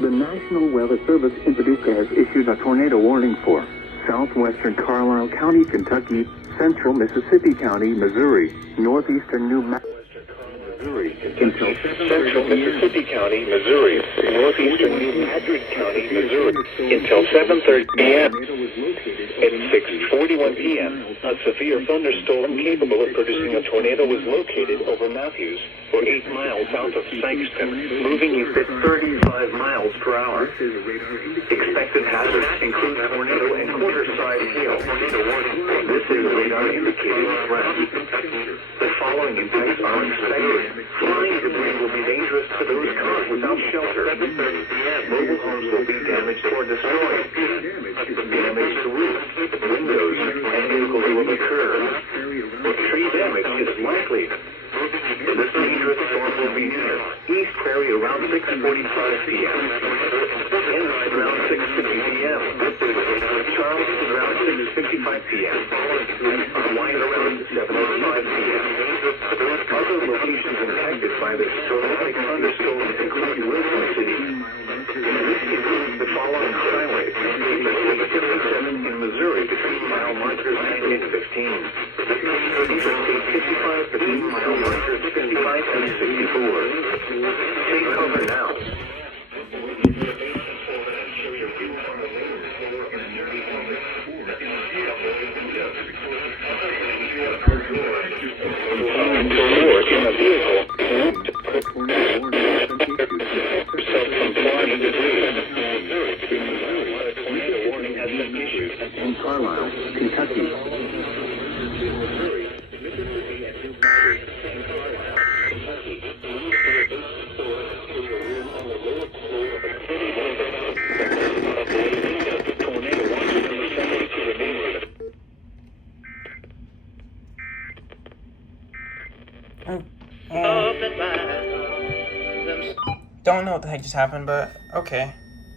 The National Weather Service in Paducah has issued a tornado warning for southwestern Carlisle County, Kentucky, central Mississippi County, Missouri, northeastern New Mexico, Missouri, until Central Mississippi County, Missouri, northeastern New Madrid County, Missouri, until 7:30 p.m. At 6:41 p.m., a severe thunderstorm capable of producing a tornado was located over Matthews, or 8 miles south of Sankston, moving east at 35 miles per hour. Expected hazards include tornado and quarter-size hail. This is radar indicating threat. The following impacts are expected. Flying debris will be dangerous to those caught without shelter. Mobile homes will be damaged or destroyed. Damage to roofs, windows, and vehicles will occur. Tree damage is likely. This dangerous storm will be near East Prairie around 6:45 p.m. Ennis around 6:50 p.m. Charleston around 6:55 p.m. Hawaii around 7:05 p.m. Other locations impacted by this tornadic thunderstorm include Wilson City. This includes the following highways: Interstate 57 in Missouri between mile markers 9 and 15. Interstate 55 between mile markers 55 and 64. Take cover now. For more in a vehicle, tornado warning has been issued. yourself from flying debris. A tornado warning has been issued. In Carlisle, Kentucky. Don't know what the heck just happened, but okay.